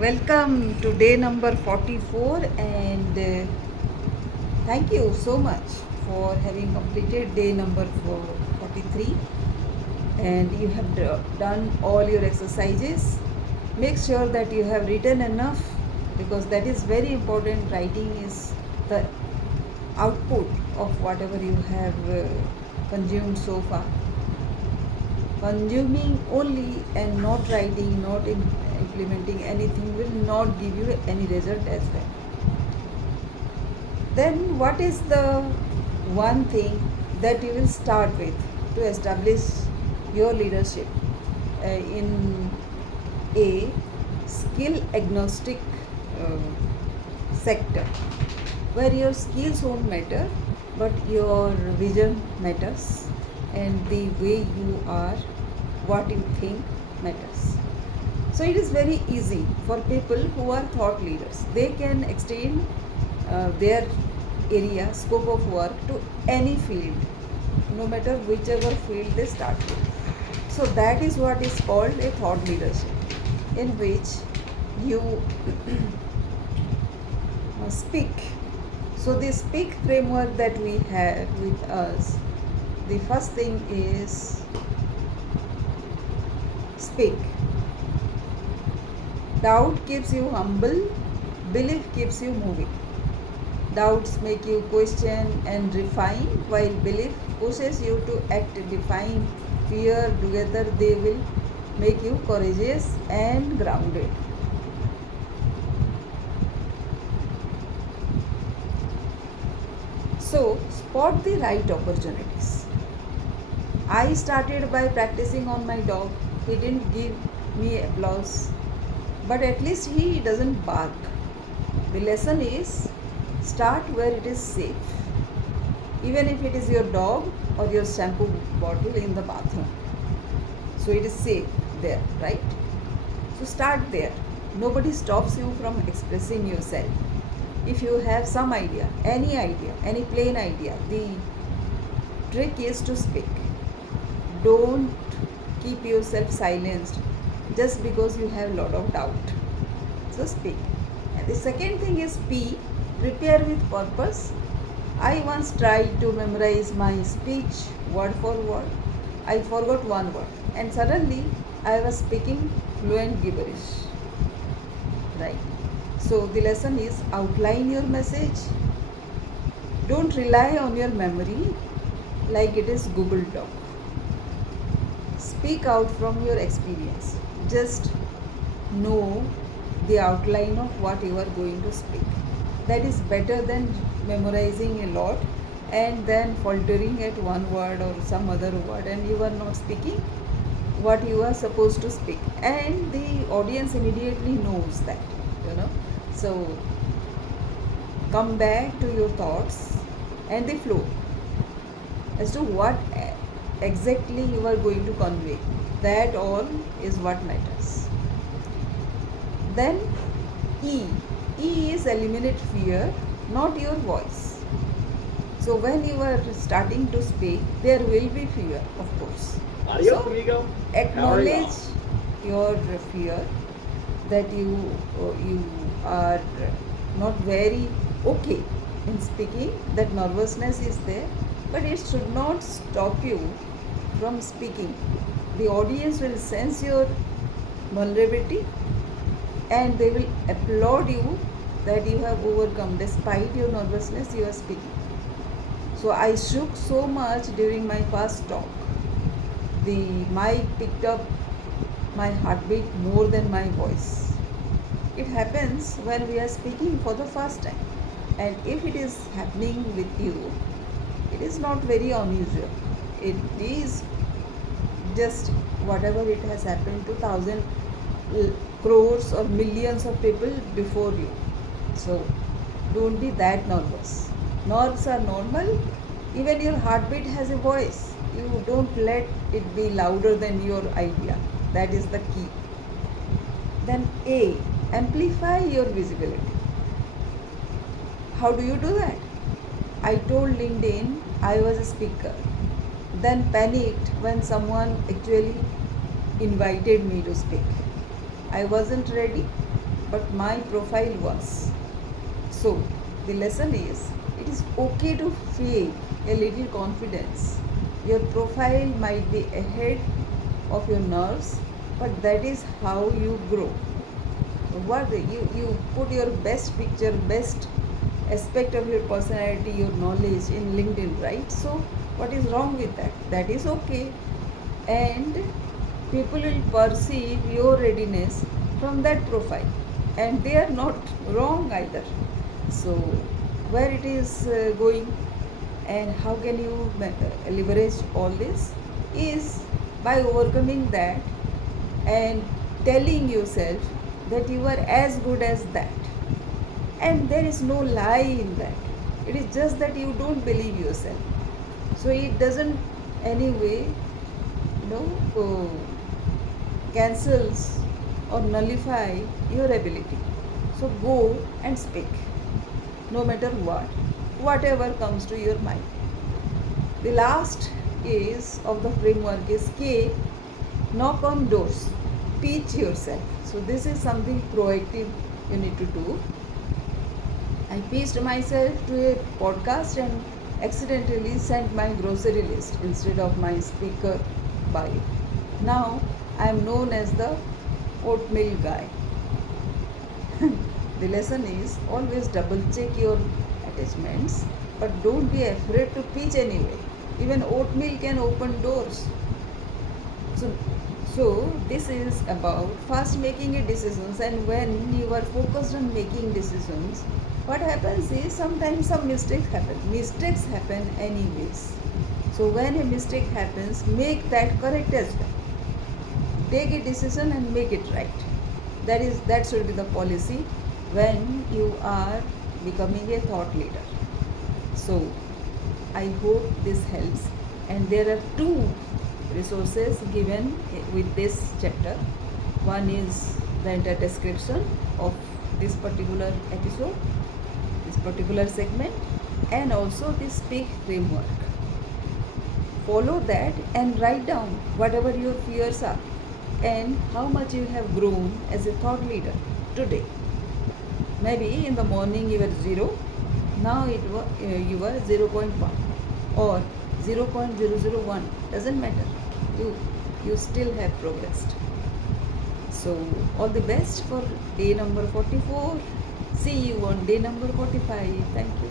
Welcome to day number 44 and thank you so much for having completed day number 43 and you have done all your exercises. Make sure that you have written enough because that is very important. Writing is the output of whatever you have consumed so far. Consuming only and not writing, not implementing anything will not give you any result as well. Then what is the one thing that you will start with to establish your leadership in a skill agnostic sector where your skills won't matter but your vision matters and the way you are, what you think matters. So it is very easy for people who are thought leaders. They can extend their area, scope of work to any field, no matter whichever field they start with. So that is what is called a thought leadership, in which you speak. So the speak framework that we have with us, the first thing is speak. Doubt keeps you humble, belief keeps you moving. Doubts make you question and refine, while belief pushes you to act, define, fear. Together they will make you courageous and grounded. So, spot the right opportunities. I started by practicing on my dog. He didn't give me applause, but at least he doesn't bark. The lesson is start where it is safe, even if it is your dog or your shampoo bottle in the bathroom. So it is safe there, right? So start there. Nobody stops you from expressing yourself. If you have some idea, any plain idea, the trick is to speak. Don't keep yourself silenced just because you have a lot of doubt. So speak. And the second thing is P, prepare with purpose. I once tried to memorize my speech word for word. I forgot one word and suddenly I was speaking fluent gibberish. Right. So the lesson is outline your message. Don't rely on your memory like it is Google Doc. Speak out from your experience. Just know the outline of what you are going to speak. That is better than memorizing a lot and then faltering at one word or some other word and you are not speaking what you are supposed to speak. And the audience immediately knows that, So come back to your thoughts and the flow as to what exactly you are going to convey. That all is what matters. Then E. E is eliminate fear, not your voice. So when you are starting to speak, there will be fear, of course. Adios, So amigo. acknowledge your fear that you are not very okay in speaking. That nervousness is there, but it should not stop you from speaking. The audience will sense your vulnerability and they will applaud you that you have overcome despite your nervousness you are speaking. So I shook so much during my first talk. The mic picked up my heartbeat more than my voice. It happens when we are speaking for the first time, and if it is happening with you, it is not very unusual. It is just whatever it has happened to thousand crores or millions of people before you. So don't be that nervous. Nerves are normal. Even your heartbeat has a voice. You don't let it be louder than your idea. That is the key. Then A, amplify your visibility. How do you do that? I told LinkedIn I was a speaker, then panicked when someone actually invited me to speak. I wasn't ready. but my profile was. So, the lesson is it is okay to fake a little confidence. Your profile might be ahead of your nerves, but that is how you grow. What you put your best picture, best aspect of your personality, your knowledge in LinkedIn, right? So, what is wrong with that? That is okay. And people will perceive your readiness from that profile, and they are not wrong either. So, where it is going, and how can you leverage all this is by overcoming that and telling yourself that you are as good as that, and there is no lie in that. It is just that you don't believe yourself, so it doesn't anyway cancels or nullify your ability. So go and speak, no matter what, whatever comes to your mind. The last is of the framework is K, knock on doors, teach yourself. So this is something proactive you need to do. I pitched myself to a podcast and accidentally sent my grocery list instead of my speaker bio. Now I am known as the oatmeal guy. The lesson is always double check your attachments, but don't be afraid to pitch anyway. Even oatmeal can open doors. So, so this is about fast making a decisions, and when you are focused on making decisions, what happens is sometimes some mistakes happen. Mistakes happen anyways. So when a mistake happens, make that correct as well. Take a decision and make it right. That should be the policy when you are becoming a thought leader. So I hope this helps, and there are two resources given with this chapter. One is the entire description of this particular episode, this particular segment, and also the speak framework. Follow that and write down whatever your fears are and how much you have grown as a thought leader today. Maybe in the morning you were 0, now you were 0.1 or 0.001, doesn't matter. You still have progressed. So all the best for day number 44. See you on day number 45. Thank you.